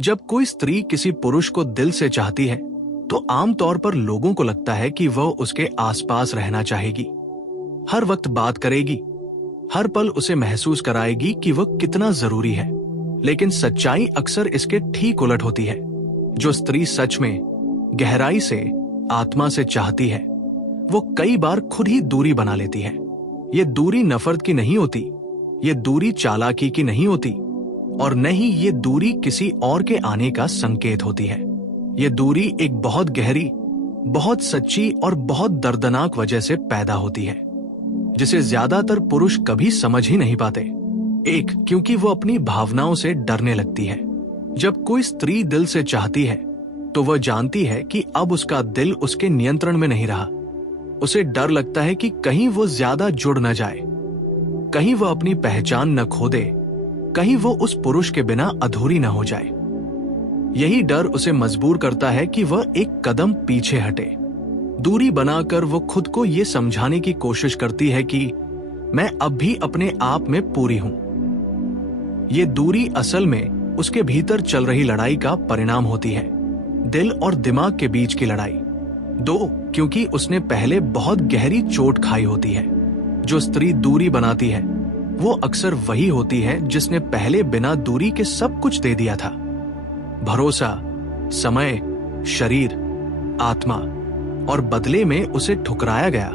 जब कोई स्त्री किसी पुरुष को दिल से चाहती है तो आमतौर पर लोगों को लगता है कि वह उसके आसपास रहना चाहेगी, हर वक्त बात करेगी, हर पल उसे महसूस कराएगी कि वह कितना जरूरी है। लेकिन सच्चाई अक्सर इसके ठीक उलट होती है। जो स्त्री सच में गहराई से, आत्मा से चाहती है, वो कई बार खुद ही दूरी बना लेती है। ये दूरी नफरत की नहीं होती, ये दूरी चालाकी की नहीं होती, और न ही ये दूरी किसी और के आने का संकेत होती है। ये दूरी एक बहुत गहरी, बहुत सच्ची और बहुत दर्दनाक वजह से पैदा होती है, जिसे ज्यादातर पुरुष कभी समझ ही नहीं पाते। एक, क्योंकि वो अपनी भावनाओं से डरने लगती है। जब कोई स्त्री दिल से चाहती है तो वह जानती है कि अब उसका दिल उसके नियंत्रण में नहीं रहा। उसे डर लगता है कि कहीं वो ज्यादा जुड़ न जाए, कहीं वह अपनी पहचान न खो दे, कहीं वो उस पुरुष के बिना अधूरी न हो जाए। यही डर उसे मजबूर करता है कि वह एक कदम पीछे हटे। दूरी बनाकर वो खुद को ये समझाने की कोशिश करती है कि मैं अब भी अपने आप में पूरी हूं। ये दूरी असल में उसके भीतर चल रही लड़ाई का परिणाम होती है, दिल और दिमाग के बीच की लड़ाई। दो, क्योंकि उसने पहले बहुत गहरी चोट खाई होती है। जो स्त्री दूरी बनाती है वो अक्सर वही होती है जिसने पहले बिना दूरी के सब कुछ दे दिया था। भरोसा, समय, शरीर, आत्मा, और बदले में उसे ठुकराया गया,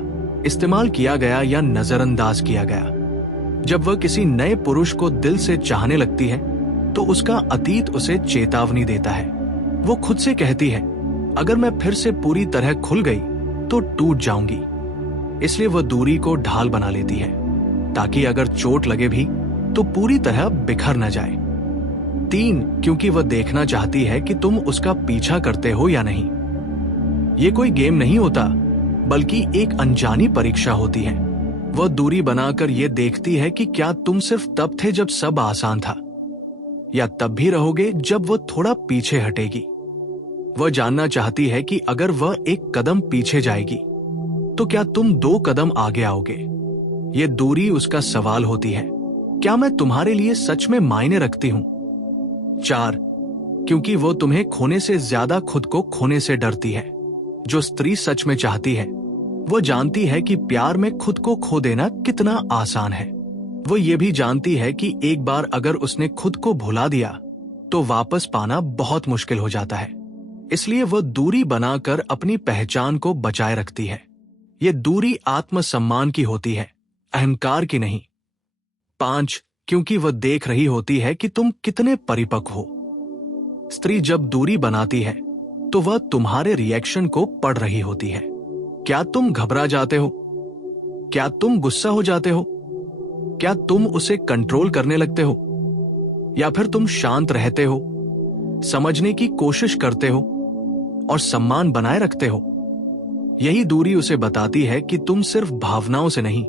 इस्तेमाल किया गया या नजरअंदाज किया गया। जब वह किसी नए पुरुष को दिल से चाहने लगती है तो उसका अतीत उसे चेतावनी देता है। वो खुद से कहती है, अगर मैं फिर से पूरी तरह खुल गई तो टूट जाऊंगी। इसलिए वह दूरी को ढाल बना लेती है, ताकि अगर चोट लगे भी तो पूरी तरह बिखर न जाए। तीन, क्योंकि वह देखना चाहती है कि तुम उसका पीछा करते हो या नहीं। ये कोई गेम नहीं होता, बल्कि एक अनजानी परीक्षा होती है। वह दूरी बनाकर यह देखती है कि क्या तुम सिर्फ तब थे जब सब आसान था, या तब भी रहोगे जब वह थोड़ा पीछे हटेगी। वह जानना चाहती है कि अगर वह एक कदम पीछे जाएगी तो क्या तुम 2 कदम आगे आओगे। यह दूरी उसका सवाल होती है, क्या मैं तुम्हारे लिए सच में मायने रखती हूं। 4, क्योंकि वो तुम्हें खोने से ज्यादा खुद को खोने से डरती है। जो स्त्री सच में चाहती है वो जानती है कि प्यार में खुद को खो देना कितना आसान है। वो ये भी जानती है कि एक बार अगर उसने खुद को भुला दिया तो वापस पाना बहुत मुश्किल हो जाता है। इसलिए वह दूरी बनाकर अपनी पहचान को बचाए रखती है। ये दूरी आत्मसम्मान की होती है, अहंकार की नहीं। 5, क्योंकि वह देख रही होती है कि तुम कितने परिपक्व हो। स्त्री जब दूरी बनाती है तो वह तुम्हारे रिएक्शन को पढ़ रही होती है। क्या तुम घबरा जाते हो? क्या तुम गुस्सा हो जाते हो? क्या तुम उसे कंट्रोल करने लगते हो? या फिर तुम शांत रहते हो, समझने की कोशिश करते हो और सम्मान बनाए रखते हो? यही दूरी उसे बताती है कि तुम सिर्फ भावनाओं से नहीं,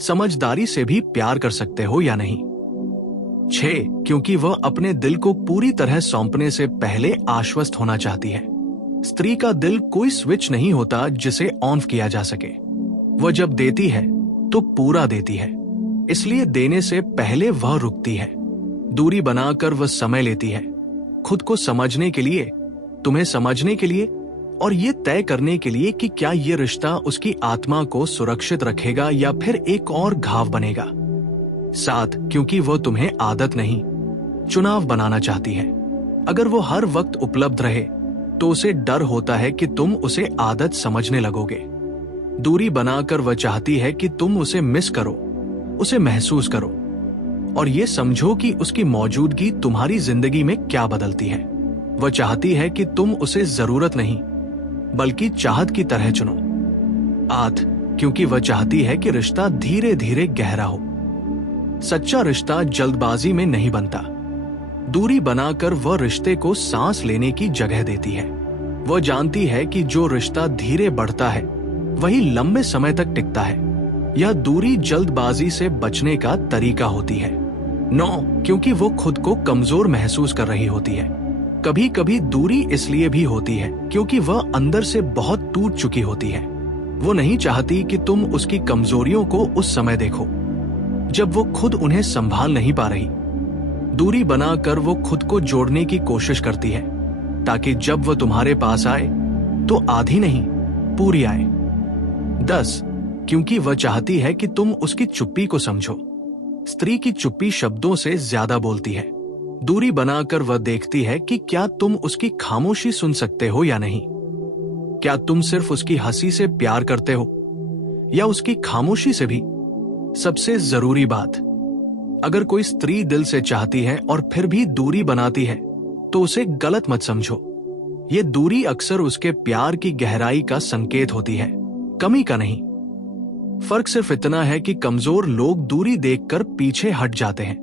समझदारी से भी प्यार कर सकते हो या नहीं। 6, क्योंकि वह अपने दिल को पूरी तरह सौंपने से पहले आश्वस्त होना चाहती है। स्त्री का दिल कोई स्विच नहीं होता जिसे ऑन किया जा सके। वह जब देती है तो पूरा देती है, इसलिए देने से पहले वह रुकती है। दूरी बनाकर वह समय लेती है, खुद को समझने के लिए, तुम्हें समझने के लिए, और ये तय करने के लिए कि क्या ये रिश्ता उसकी आत्मा को सुरक्षित रखेगा या फिर एक और घाव बनेगा। 7, क्योंकि वह तुम्हें आदत नहीं, चुनाव बनाना चाहती है। अगर वो हर वक्त उपलब्ध रहे तो उसे डर होता है कि तुम उसे आदत समझने लगोगे। दूरी बनाकर वह चाहती है कि तुम उसे मिस करो, उसे महसूस करो, और ये समझो कि उसकी मौजूदगी तुम्हारी जिंदगी में क्या बदलती है। वह चाहती है कि तुम उसे जरूरत नहीं, बल्कि चाहत की तरह चुनो। 8, क्योंकि वह चाहती है कि रिश्ता धीरे धीरे गहरा हो। सच्चा रिश्ता जल्दबाजी में नहीं बनता। दूरी बनाकर वह रिश्ते को सांस लेने की जगह देती है। वह जानती है कि जो रिश्ता धीरे बढ़ता है वही लंबे समय तक टिकता है। यह दूरी जल्दबाजी से बचने का तरीका होती है। 9, क्योंकि वो खुद को कमजोर महसूस कर रही होती है। कभी कभी दूरी इसलिए भी होती है क्योंकि वह अंदर से बहुत टूट चुकी होती है। वो नहीं चाहती कि तुम उसकी कमजोरियों को उस समय देखो जब वो खुद उन्हें संभाल नहीं पा रही। दूरी बनाकर वो खुद को जोड़ने की कोशिश करती है ताकि जब वो तुम्हारे पास आए तो आधी नहीं, पूरी आए। 10. क्योंकि वह चाहती है कि तुम उसकी चुप्पी को समझो। स्त्री की चुप्पी शब्दों से ज्यादा बोलती है। दूरी बनाकर वह देखती है कि क्या तुम उसकी खामोशी सुन सकते हो या नहीं। क्या तुम सिर्फ उसकी हंसी से प्यार करते हो या उसकी खामोशी से भी? सबसे जरूरी बात, अगर कोई स्त्री दिल से चाहती है और फिर भी दूरी बनाती है तो उसे गलत मत समझो। ये दूरी अक्सर उसके प्यार की गहराई का संकेत होती है, कमी का नहीं। फर्क सिर्फ इतना है कि कमजोर लोग दूरी देखकर पीछे हट जाते हैं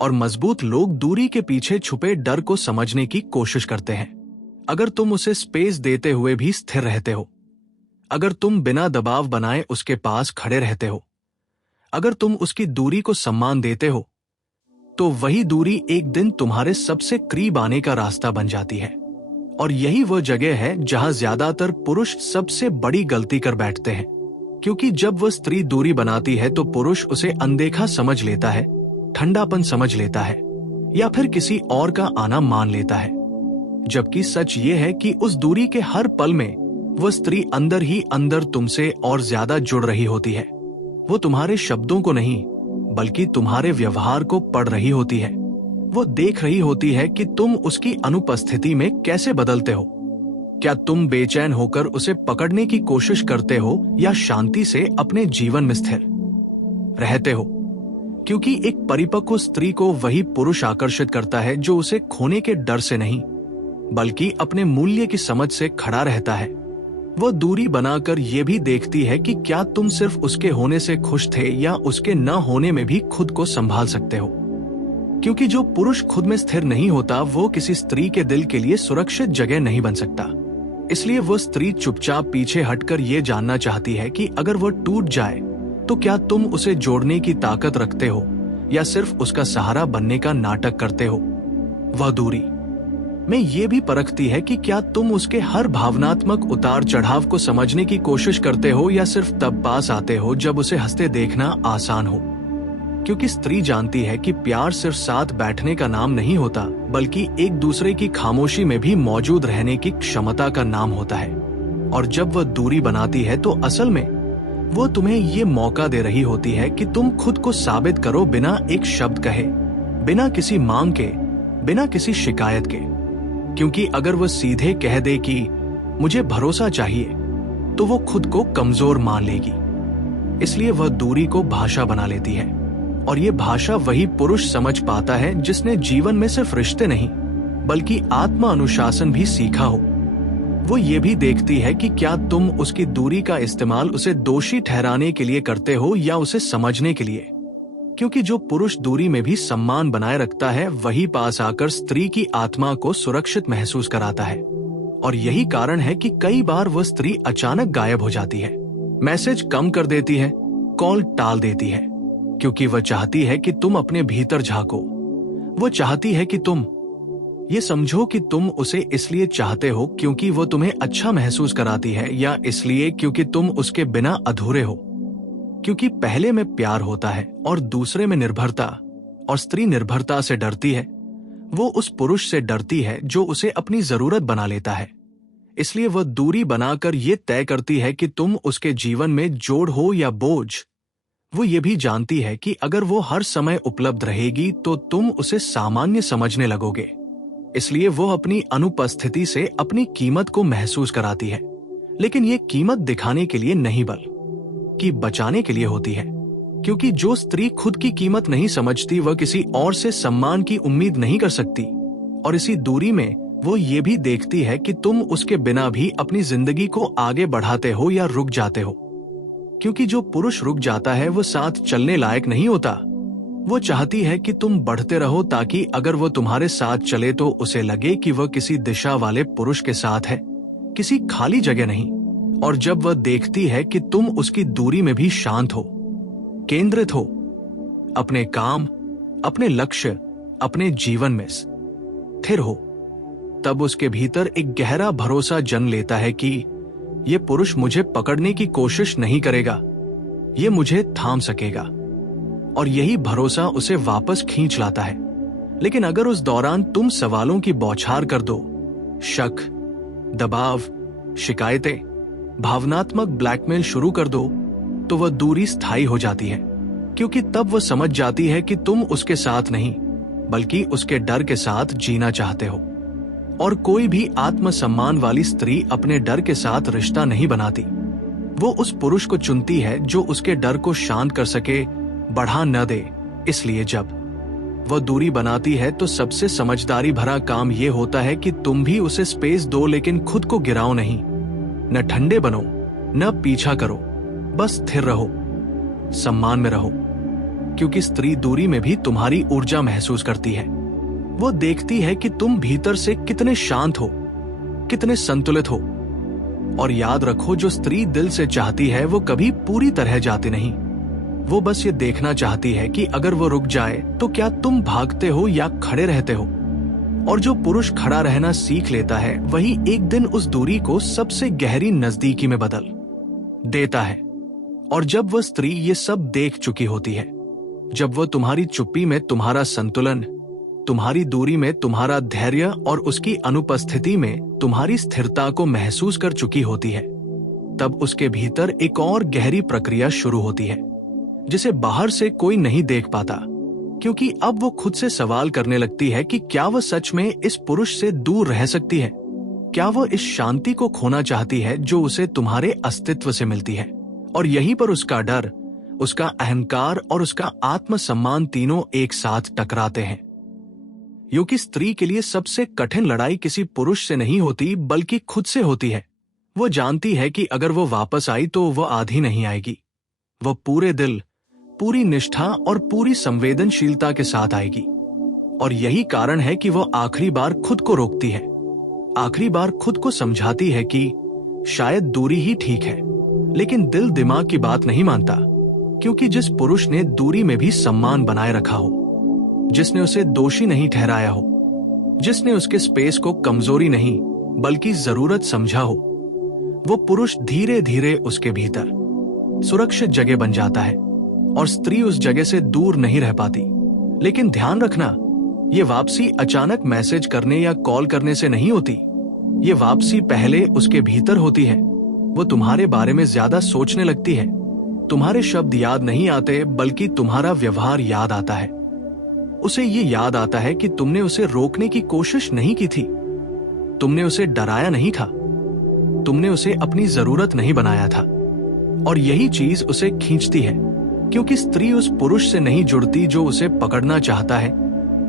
और मजबूत लोग दूरी के पीछे छुपे डर को समझने की कोशिश करते हैं। अगर तुम उसे स्पेस देते हुए भी स्थिर रहते हो, अगर तुम बिना दबाव बनाए उसके पास खड़े रहते हो, अगर तुम उसकी दूरी को सम्मान देते हो, तो वही दूरी एक दिन तुम्हारे सबसे करीब आने का रास्ता बन जाती है। और यही वो जगह है जहां ज्यादातर पुरुष सबसे बड़ी गलती कर बैठते हैं, क्योंकि जब वह स्त्री दूरी बनाती है तो पुरुष उसे अनदेखा समझ लेता है, ठंडापन समझ लेता है या फिर किसी और का आना मान लेता है। जबकि सच ये है कि उस दूरी के हर पल में वह स्त्री अंदर ही अंदर तुमसे और ज्यादा जुड़ रही होती है। वो तुम्हारे शब्दों को नहीं बल्कि तुम्हारे व्यवहार को पढ़ रही होती है। वो देख रही होती है कि तुम उसकी अनुपस्थिति में कैसे बदलते हो। क्या तुम बेचैन होकर उसे पकड़ने की कोशिश करते हो या शांति से अपने जीवन में स्थिर रहते हो? क्योंकि एक परिपक्व स्त्री को वही पुरुष आकर्षित करता है जो उसे खोने के डर से नहीं बल्कि अपने मूल्य की समझ से खड़ा रहता है। वो दूरी बनाकर ये भी देखती है कि क्या तुम सिर्फ उसके होने से खुश थे या उसके न होने में भी खुद को संभाल सकते हो। क्योंकि जो पुरुष खुद में स्थिर नहीं होता वो किसी स्त्री के दिल के लिए सुरक्षित जगह नहीं बन सकता। इसलिए वो स्त्री चुपचाप पीछे हटकर ये जानना चाहती है कि अगर वो टूट जाए तो क्या तुम उसे जोड़ने की ताकत रखते हो या सिर्फ उसका सहारा बनने का नाटक करते हो। वह दूरी में ये भी परखती है कि क्या तुम उसके हर भावनात्मक उतार चढ़ाव को समझने की कोशिश करते हो या सिर्फ तब पास आते हो जब उसे हंसते देखना आसान हो। क्योंकि स्त्री जानती है कि प्यार सिर्फ साथ बैठने का नाम नहीं होता बल्कि एक दूसरे की खामोशी में भी मौजूद रहने की क्षमता का नाम होता है। और जब वह दूरी बनाती है तो असल में वो तुम्हें ये मौका दे रही होती है कि तुम खुद को साबित करो बिना एक शब्द कहे, बिना किसी मांग के, बिना किसी शिकायत के। क्योंकि अगर वह सीधे कह दे कि मुझे भरोसा चाहिए तो वो खुद को कमजोर मान लेगी। इसलिए वह दूरी को भाषा बना लेती है और ये भाषा वही पुरुष समझ पाता है जिसने जीवन में सिर्फ रिश्ते नहीं बल्कि आत्म अनुशासन भी सीखा हो। वो ये भी देखती है कि क्या तुम उसकी दूरी का इस्तेमाल उसे दोषी ठहराने के लिए करते हो या उसे समझने के लिए। क्योंकि जो पुरुष दूरी में भी सम्मान बनाए रखता है वही पास आकर स्त्री की आत्मा को सुरक्षित महसूस कराता है। और यही कारण है कि कई बार वह स्त्री अचानक गायब हो जाती है, मैसेज कम कर देती है, कॉल टाल देती है, क्योंकि वह चाहती है कि तुम अपने भीतर झांको। वो चाहती है कि तुम ये समझो कि तुम उसे इसलिए चाहते हो क्योंकि वो तुम्हें अच्छा महसूस कराती है या इसलिए क्योंकि तुम उसके बिना अधूरे हो। क्योंकि पहले में प्यार होता है और दूसरे में निर्भरता, और स्त्री निर्भरता से डरती है। वो उस पुरुष से डरती है जो उसे अपनी जरूरत बना लेता है। इसलिए वह दूरी बनाकर ये तय करती है कि तुम उसके जीवन में जोड़ हो या बोझ। वो ये भी जानती है कि अगर वो हर समय उपलब्ध रहेगी तो तुम उसे सामान्य समझने लगोगे। इसलिए वो अपनी अनुपस्थिति से अपनी कीमत को महसूस कराती है, लेकिन ये कीमत दिखाने के लिए नहीं बल्कि बचाने के लिए होती है। क्योंकि जो स्त्री खुद की कीमत नहीं समझती वह किसी और से सम्मान की उम्मीद नहीं कर सकती। और इसी दूरी में वो ये भी देखती है कि तुम उसके बिना भी अपनी जिंदगी को आगे बढ़ाते हो या रुक जाते हो। क्योंकि जो पुरुष रुक जाता है वो साथ चलने लायक नहीं होता। वो चाहती है कि तुम बढ़ते रहो ताकि अगर वो तुम्हारे साथ चले तो उसे लगे कि वह किसी दिशा वाले पुरुष के साथ है, किसी खाली जगह नहीं। और जब वह देखती है कि तुम उसकी दूरी में भी शांत हो, केंद्रित हो, अपने काम, अपने लक्ष्य, अपने जीवन में स्थिर हो, तब उसके भीतर एक गहरा भरोसा जन्म लेता है कि ये पुरुष मुझे पकड़ने की कोशिश नहीं करेगा, ये मुझे थाम सकेगा। और यही भरोसा उसे वापस खींच लाता है। लेकिन अगर उस दौरान तुम सवालों की बौछार कर दो, शक, दबाव, शिकायतें, भावनात्मक ब्लैकमेल शुरू कर दो, तो वह दूरी स्थायी हो जाती है, क्योंकि तब वह समझ जाती है कि तुम उसके साथ नहीं बल्कि उसके डर के साथ जीना चाहते हो। और कोई भी आत्मसम्मान वाली स्त्री अपने डर के साथ रिश्ता नहीं बनाती। वो उस पुरुष को चुनती है जो उसके डर को शांत कर सके, बढ़ा न दे। इसलिए जब वह दूरी बनाती है तो सबसे समझदारी भरा काम यह होता है कि तुम भी उसे स्पेस दो, लेकिन खुद को गिराओ नहीं। न ठंडे बनो, न पीछा करो, बस स्थिर रहो, सम्मान में रहो, क्योंकि स्त्री दूरी में भी तुम्हारी ऊर्जा महसूस करती है। वो देखती है कि तुम भीतर से कितने शांत हो, कितने संतुलित हो। और याद रखो, जो स्त्री दिल से चाहती है वो कभी पूरी तरह जाती नहीं। वो बस ये देखना चाहती है कि अगर वो रुक जाए तो क्या तुम भागते हो या खड़े रहते हो। और जो पुरुष खड़ा रहना सीख लेता है वही एक दिन उस दूरी को सबसे गहरी नजदीकी में बदल देता है। और जब वह स्त्री ये सब देख चुकी होती है, जब वह तुम्हारी चुप्पी में तुम्हारा संतुलन, तुम्हारी दूरी में तुम्हारा धैर्य और उसकी अनुपस्थिति में तुम्हारी स्थिरता को महसूस कर चुकी होती है, तब उसके भीतर एक और गहरी प्रक्रिया शुरू होती है जिसे बाहर से कोई नहीं देख पाता। क्योंकि अब वो खुद से सवाल करने लगती है कि क्या वह सच में इस पुरुष से दूर रह सकती है? क्या वह इस शांति को खोना चाहती है जो उसे तुम्हारे अस्तित्व से मिलती है? और यहीं पर उसका डर, उसका अहंकार और उसका आत्मसम्मान तीनों एक साथ टकराते हैं। क्योंकि स्त्री के लिए सबसे कठिन लड़ाई किसी पुरुष से नहीं होती बल्कि खुद से होती है। वो जानती है कि अगर वो वापस आई तो वो आधी नहीं आएगी। वो पूरे दिल, पूरी निष्ठा और पूरी संवेदनशीलता के साथ आएगी। और यही कारण है कि वो आखिरी बार खुद को रोकती है, आखिरी बार खुद को समझाती है कि शायद दूरी ही ठीक है। लेकिन दिल दिमाग की बात नहीं मानता, क्योंकि जिस पुरुष ने दूरी में भी सम्मान बनाए रखा हो, जिसने उसे दोषी नहीं ठहराया हो, जिसने उसके स्पेस को कमजोरी नहीं बल्कि जरूरत समझा हो, वो पुरुष धीरे धीरे उसके भीतर सुरक्षित जगह बन जाता है और स्त्री उस जगह से दूर नहीं रह पाती। लेकिन ध्यान रखना, ये वापसी अचानक मैसेज करने या कॉल करने से नहीं होती। ये वापसी पहले उसके भीतर होती है। वो तुम्हारे बारे में ज्यादा सोचने लगती है। तुम्हारे शब्द याद नहीं आते बल्कि तुम्हारा व्यवहार याद आता है। उसे ये याद आता है कि तुमने उसे रोकने की कोशिश नहीं की थी, तुमने उसे डराया नहीं था, तुमने उसे अपनी जरूरत नहीं बनाया था। और यही चीज उसे खींचती है, क्योंकि स्त्री उस पुरुष से नहीं जुड़ती जो उसे पकड़ना चाहता है,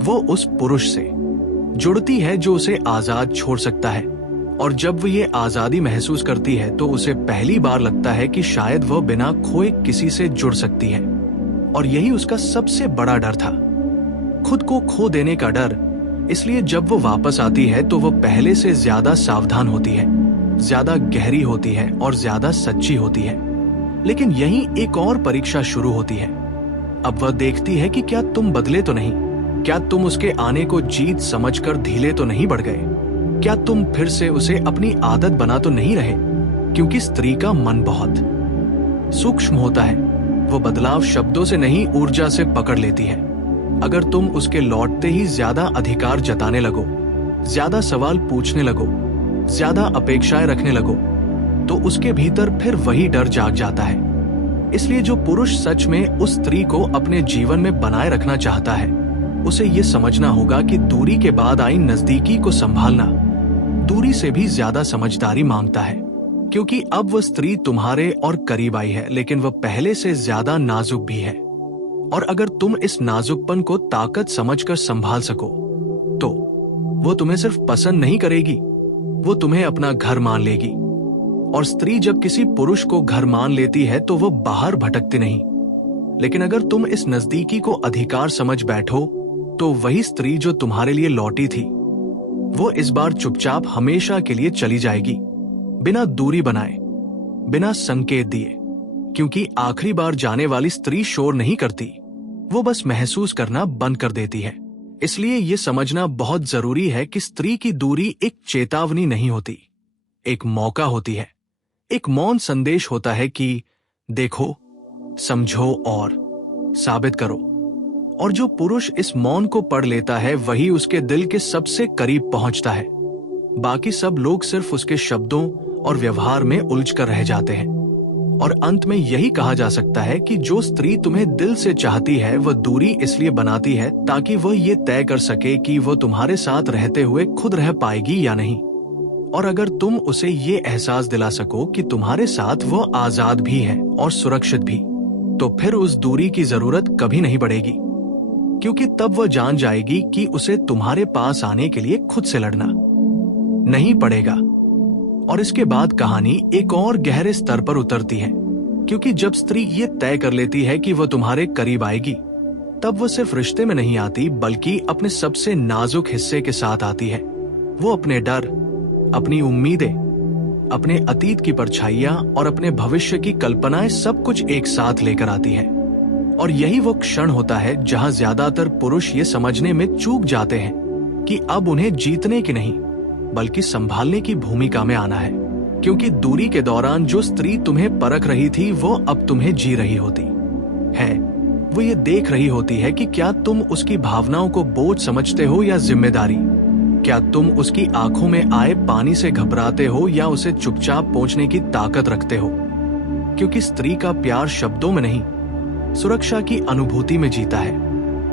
वो उस पुरुष से जुड़ती है जो उसे आजाद छोड़ सकता है। और जब वो ये आजादी महसूस करती है तो उसे पहली बार लगता है कि शायद वह बिना खोए किसी से जुड़ सकती है। और यही उसका सबसे बड़ा डर था, खुद को खो देने का डर। इसलिए जब वो वापस आती है तो वो पहले से ज्यादा सावधान होती है, ज्यादा गहरी होती है और ज्यादा सच्ची होती है। लेकिन यहीं एक और परीक्षा शुरू होती है। अब वह देखती है कि क्या तुम बदले तो नहीं, क्या तुम उसके आने को जीत समझकर ढीले तो नहीं बढ़ गए, क्या तुम फिर से उसे अपनी आदत बना तो नहीं रहे। क्योंकि स्त्री का मन बहुत सूक्ष्म होता है, वो बदलाव शब्दों से नहीं ऊर्जा से पकड़ लेती है। अगर तुम उसके लौटते ही ज्यादा अधिकार जताने लगो, ज्यादा सवाल पूछने लगो, ज्यादा अपेक्षाएं रखने लगो, तो उसके भीतर फिर वही डर जाग जाता है। इसलिए जो पुरुष सच में उस स्त्री को अपने जीवन में बनाए रखना चाहता है, उसे ये समझना होगा कि दूरी के बाद आई नजदीकी को संभालना दूरी से भी ज्यादा समझदारी मांगता है। क्योंकि अब वह स्त्री तुम्हारे और करीब आई है, लेकिन वह पहले से ज्यादा नाजुक भी है। और अगर तुम इस नाजुकपन को ताकत समझकर संभाल सको तो वो तुम्हें सिर्फ पसंद नहीं करेगी, वो तुम्हें अपना घर मान लेगी। और स्त्री जब किसी पुरुष को घर मान लेती है तो वो बाहर भटकती नहीं। लेकिन अगर तुम इस नजदीकी को अधिकार समझ बैठो तो वही स्त्री जो तुम्हारे लिए लौटी थी, वो इस बार चुपचाप हमेशा के लिए चली जाएगी, बिना दूरी बनाए, बिना संकेत दिए। क्योंकि आखिरी बार जाने वाली स्त्री शोर नहीं करती, वो बस महसूस करना बंद कर देती है। इसलिए ये समझना बहुत जरूरी है कि स्त्री की दूरी एक चेतावनी नहीं होती, एक मौका होती है, एक मौन संदेश होता है कि देखो, समझो और साबित करो। और जो पुरुष इस मौन को पढ़ लेता है वही उसके दिल के सबसे करीब पहुंचता है। बाकी सब लोग सिर्फ उसके शब्दों और व्यवहार में उलझ कर रह जाते हैं। और अंत में यही कहा जा सकता है कि जो स्त्री तुम्हें दिल से चाहती है वह दूरी इसलिए बनाती है ताकि वह ये तय कर सके कि वह तुम्हारे साथ रहते हुए खुद रह पाएगी या नहीं। और अगर तुम उसे ये एहसास दिला सको कि तुम्हारे साथ वह आजाद भी है और सुरक्षित भी, तो फिर उस दूरी की जरूरत कभी नहीं पड़ेगी, क्योंकि तब वह जान जाएगी कि उसे तुम्हारे पास आने के लिए खुद से लड़ना नहीं पड़ेगा। और इसके बाद कहानी एक और गहरे स्तर पर उतरती है, क्योंकि जब स्त्री ये तय कर लेती है कि वह तुम्हारे करीब आएगी, तब वह सिर्फ रिश्ते में नहीं आती बल्कि अपने सबसे नाजुक हिस्से के साथ आती है। वो अपने डर, अपनी उम्मीदें, अपने अतीत की परछाइयां और अपने भविष्य की कल्पनाएं सब कुछ एक साथ लेकर आती है। और यही वो क्षण होता है जहां ज्यादातर पुरुष ये समझने में चूक जाते हैं कि अब उन्हें जीतने की नहीं बल्कि संभालने की भूमिका में आना है, क्योंकि दूरी के दौरान जो स्त्री तुम्हें परख रही थी वो अब तुम्हें जी रही होती है। वो ये देख रही होती है कि क्या तुम उसकी भावनाओं को बोझ समझते हो या जिम्मेदारी, क्या तुम उसकी आंखों में आए पानी से घबराते हो या उसे चुपचाप पहुंचने की ताकत रखते हो। क्योंकि स्त्री का प्यार शब्दों में नहीं, सुरक्षा की अनुभूति में जीता है।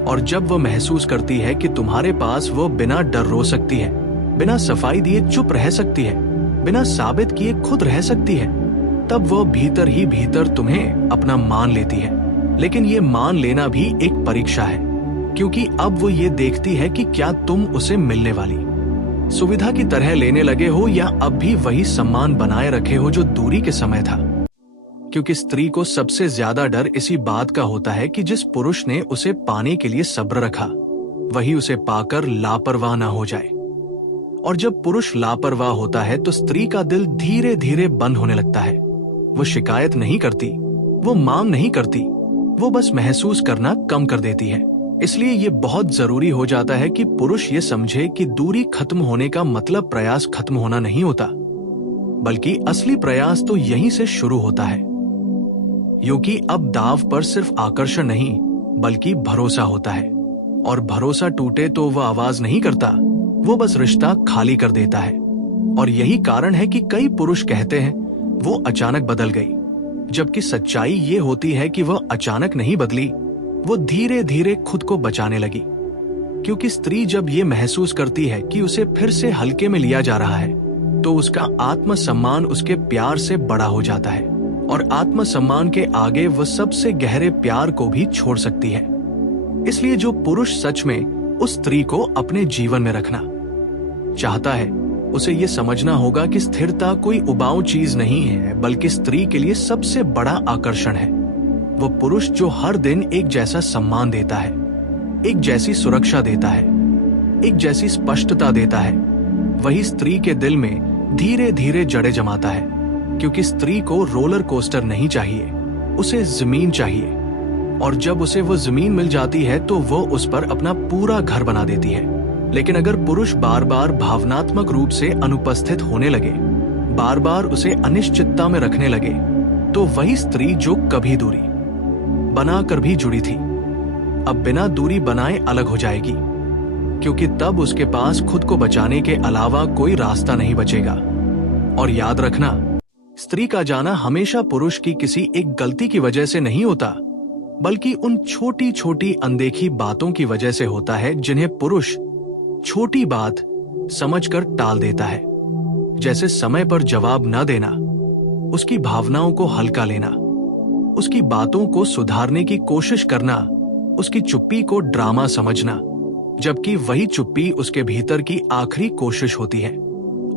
और जब वह महसूस करती है कि तुम्हारे पास वो बिना डर रो सकती है, बिना सफाई दिए चुप रह सकती है, बिना साबित किए खुद रह सकती है, तब वह भीतर ही भीतर तुम्हें अपना मान लेती है। लेकिन ये मान लेना भी एक परीक्षा है, क्योंकि अब वो ये देखती है कि क्या तुम उसे मिलने वाली सुविधा की तरह लेने लगे हो या अब भी वही सम्मान बनाए रखे हो जो दूरी के समय था। क्योंकि स्त्री को सबसे ज्यादा डर इसी बात का होता है कि जिस पुरुष ने उसे पाने के लिए सब्र रखा, वही उसे पाकर लापरवाह ना हो जाए। और जब पुरुष लापरवाह होता है तो स्त्री का दिल धीरे धीरे बंद होने लगता है। वो शिकायत नहीं करती, वो मांग नहीं करती, वो बस महसूस करना कम कर देती है। इसलिए ये बहुत जरूरी हो जाता है कि पुरुष ये समझे कि दूरी खत्म होने का मतलब प्रयास खत्म होना नहीं होता, बल्कि असली प्रयास तो यहीं से शुरू होता है। क्योंकि अब दाव पर सिर्फ आकर्षण नहीं बल्कि भरोसा होता है, और भरोसा टूटे तो वह आवाज नहीं करता, वो बस रिश्ता खाली कर देता है। और यही कारण है कि कई पुरुष कहते हैं वो अचानक बदल गई, जबकि सच्चाई ये होती है कि वह अचानक नहीं बदली, वो धीरे धीरे खुद को बचाने लगी। क्योंकि स्त्री जब ये महसूस करती है कि उसे फिर से हल्के में लिया जा रहा है, तो उसका आत्मसम्मान उसके प्यार से बड़ा हो जाता है, और आत्मसम्मान के आगे वह सबसे गहरे प्यार को भी छोड़ सकती है। इसलिए जो पुरुष सच में उस स्त्री को अपने जीवन में रखना चाहता है, उसे ये समझना होगा कि स्थिरता कोई उबाऊ चीज नहीं है, बल्कि स्त्री के लिए सबसे बड़ा आकर्षण है। वो पुरुष जो हर दिन एक जैसा सम्मान देता है, एक जैसी सुरक्षा देता है, एक जैसी स्पष्टता देता है, वही स्त्री के दिल में धीरे धीरे जड़ें जमाता है। क्योंकि स्त्री को रोलर कोस्टर नहीं चाहिए, उसे जमीन चाहिए। और जब उसे वो जमीन मिल जाती है तो वो उस पर अपना पूरा घर बना देती है। लेकिन अगर पुरुष बार बार भावनात्मक रूप से अनुपस्थित होने लगे, बार बार उसे अनिश्चितता में रखने लगे, तो वही स्त्री जो कभी दूरी बनाकर भी जुड़ी थी, अब बिना दूरी बनाए अलग हो जाएगी। क्योंकि तब उसके पास खुद को बचाने के अलावा कोई रास्ता नहीं बचेगा। और याद रखना, स्त्री का जाना हमेशा पुरुष की किसी एक गलती की वजह से नहीं होता, बल्कि उन छोटी छोटी अनदेखी बातों की वजह से होता है जिन्हें पुरुष छोटी बात समझकर टाल देता है। जैसे समय पर जवाब न देना, उसकी भावनाओं को हल्का लेना, उसकी बातों को सुधारने की कोशिश करना, उसकी चुप्पी को ड्रामा समझना, जबकि वही चुप्पी उसके भीतर की आखिरी कोशिश होती है।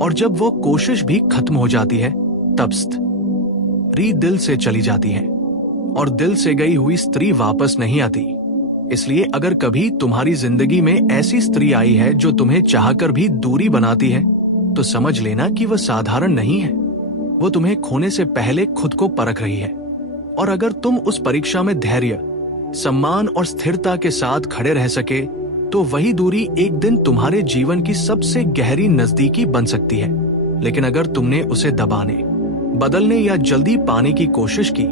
और जब वो कोशिश भी खत्म हो जाती है, तब स्त्री दिल से चली जाती है, और दिल से गई हुई स्त्री वापस नहीं आती। इसलिए अगर कभी तुम्हारी जिंदगी में ऐसी स्त्री आई है जो तुम्हें चाहकर भी दूरी बनाती है, तो समझ लेना कि वह साधारण नहीं है। वो तुम्हें खोने से पहले खुद को परख रही है। और अगर तुम उस परीक्षा में धैर्य, सम्मान और स्थिरता के साथ खड़े रह सके, तो वही दूरी एक दिन तुम्हारे जीवन की सबसे गहरी नजदीकी बन सकती है। लेकिन अगर तुमने उसे दबाने, बदलने या जल्दी पाने की कोशिश की,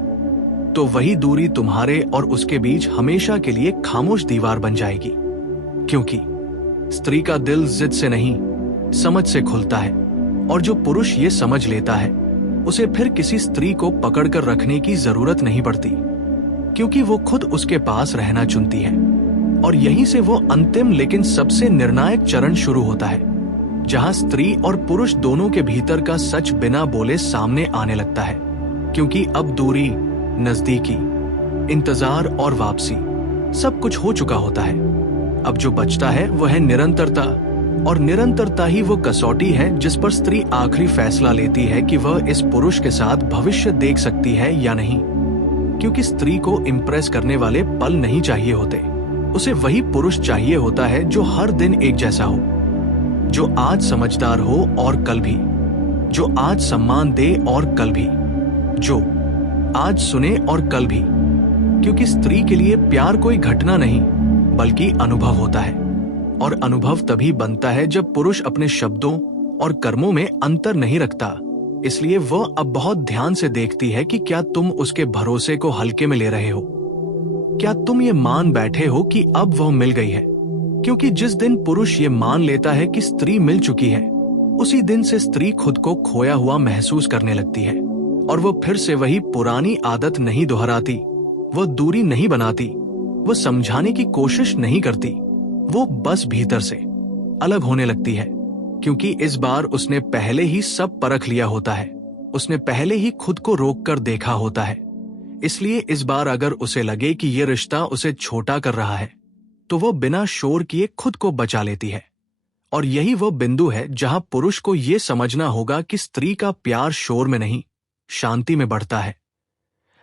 तो वही दूरी तुम्हारे और उसके बीच हमेशा के लिए खामोश दीवार बन जाएगी। क्योंकि स्त्री का दिल जिद से नहीं, समझ से खुलता है, और जो पुरुष ये समझ लेता है उसे फिर किसी स्त्री को पकड़कर रखने की जरूरत नहीं पड़ती, क्योंकि वो खुद उसके पास रहना चुनती है। और यहीं से वो अंतिम लेकिन सबसे निर्णायक चरण शुरू होता है, जहां स्त्री और पुरुष दोनों के भीतर का सच बिना बोले सामने आने लगता है। क्योंकि अब दूरी, नजदीकी, इंतजार और वापसी सब कुछ हो चुका होता है। अब जो बचता है वह है निरंतरता, और निरंतरता ही वो कसौटी है जिस पर स्त्री आखिरी फैसला लेती है कि वह इस पुरुष के साथ भविष्य देख सकती है या नहीं। क्योंकि स्त्री को इम्प्रेस करने वाले पल नहीं चाहिए होते, उसे वही पुरुष चाहिए होता है जो हर दिन एक जैसा हो, जो आज समझदार हो और कल भी, जो आज सम्मान दे और कल भी, जो आज सुने और कल भी। क्योंकि स्त्री के लिए प्यार कोई घटना नहीं बल्कि अनुभव होता है, और अनुभव तभी बनता है जब पुरुष अपने शब्दों और कर्मों में अंतर नहीं रखता। इसलिए वह अब बहुत ध्यान से देखती है कि क्या तुम उसके भरोसे को हल्के में ले रहे हो, क्या तुम ये मान बैठे हो कि अब वह मिल गई है। क्योंकि जिस दिन पुरुष ये मान लेता है कि स्त्री मिल चुकी है, उसी दिन से स्त्री खुद को खोया हुआ महसूस करने लगती है, और वो फिर से वही पुरानी आदत नहीं दोहराती, वो दूरी नहीं बनाती, वो समझाने की कोशिश नहीं करती, वो बस भीतर से अलग होने लगती है। क्योंकि इस बार उसने पहले ही सब परख लिया होता है, उसने पहले ही खुद को रोक कर देखा होता है। इसलिए इस बार अगर उसे लगे कि ये रिश्ता उसे छोटा कर रहा है, तो वो बिना शोर किए खुद को बचा लेती है। और यही वो बिंदु है जहां पुरुष को ये समझना होगा कि स्त्री का प्यार शोर में नहीं, शांति में बढ़ता है।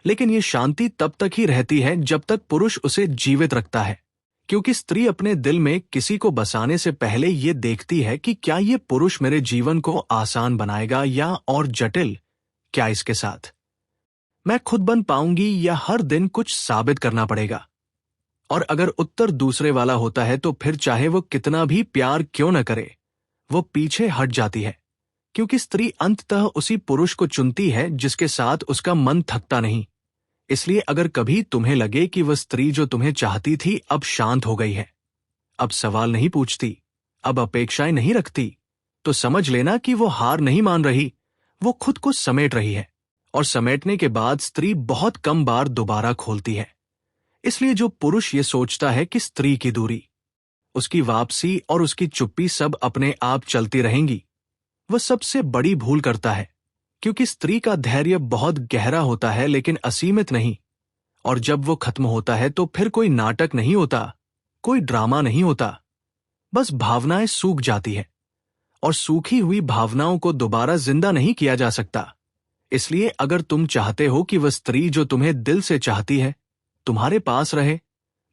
लेकिन ये शांति तब तक ही रहती है जब तक पुरुष उसे जीवित रखता है। क्योंकि स्त्री अपने दिल में किसी को बसाने से पहले ये देखती है कि क्या ये पुरुष मेरे जीवन को आसान बनाएगा या और जटिल। क्या इसके साथ मैं खुद बन पाऊंगी या हर दिन कुछ साबित करना पड़ेगा। और अगर उत्तर दूसरे वाला होता है तो फिर चाहे वो कितना भी प्यार क्यों न करे, वो पीछे हट जाती है। क्योंकि स्त्री अंततः उसी पुरुष को चुनती है जिसके साथ उसका मन थकता नहीं। इसलिए अगर कभी तुम्हें लगे कि वह स्त्री जो तुम्हें चाहती थी अब शांत हो गई है, अब सवाल नहीं पूछती, अब अपेक्षाएं नहीं रखती, तो समझ लेना कि वो हार नहीं मान रही, वो खुद को समेट रही है। और समेटने के बाद स्त्री बहुत कम बार दोबारा खोलती है। इसलिए जो पुरुष ये सोचता है कि स्त्री की दूरी, उसकी वापसी और उसकी चुप्पी सब अपने आप चलती रहेंगी, वह सबसे बड़ी भूल करता है। क्योंकि स्त्री का धैर्य बहुत गहरा होता है लेकिन असीमित नहीं। और जब वो खत्म होता है तो फिर कोई नाटक नहीं होता, कोई ड्रामा नहीं होता, बस भावनाएं सूख जाती है। और सूखी हुई भावनाओं को दोबारा जिंदा नहीं किया जा सकता। इसलिए अगर तुम चाहते हो कि वह स्त्री जो तुम्हें दिल से चाहती है तुम्हारे पास रहे,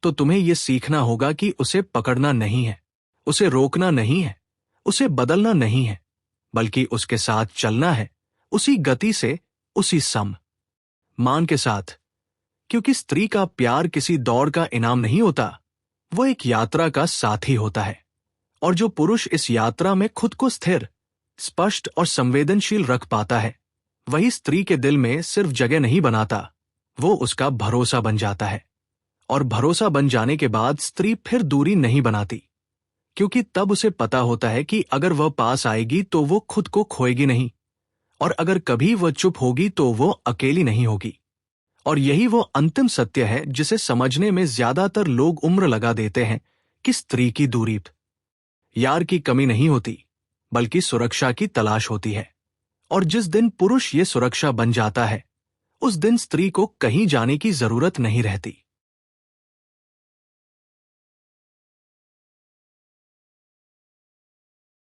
तो तुम्हें यह सीखना होगा कि उसे पकड़ना नहीं है, उसे रोकना नहीं है, उसे बदलना नहीं है, बल्कि उसके साथ चलना है, उसी गति से, उसी सम मान के साथ। क्योंकि स्त्री का प्यार किसी दौड़ का इनाम नहीं होता, वो एक यात्रा का साथी होता है। और जो पुरुष इस यात्रा में खुद को स्थिर, स्पष्ट और संवेदनशील रख पाता है, वही स्त्री के दिल में सिर्फ जगह नहीं बनाता, वो उसका भरोसा बन जाता है। और भरोसा बन जाने के बाद स्त्री फिर दूरी नहीं बनाती। क्योंकि तब उसे पता होता है कि अगर वह पास आएगी तो वो खुद को खोएगी नहीं, और अगर कभी वह चुप होगी तो वो अकेली नहीं होगी। और यही वो अंतिम सत्य है जिसे समझने में ज्यादातर लोग उम्र लगा देते हैं कि स्त्री की दूरी यार की कमी नहीं होती, बल्कि सुरक्षा की तलाश होती है। और जिस दिन पुरुष ये सुरक्षा बन जाता है, उस दिन स्त्री को कहीं जाने की जरूरत नहीं रहती।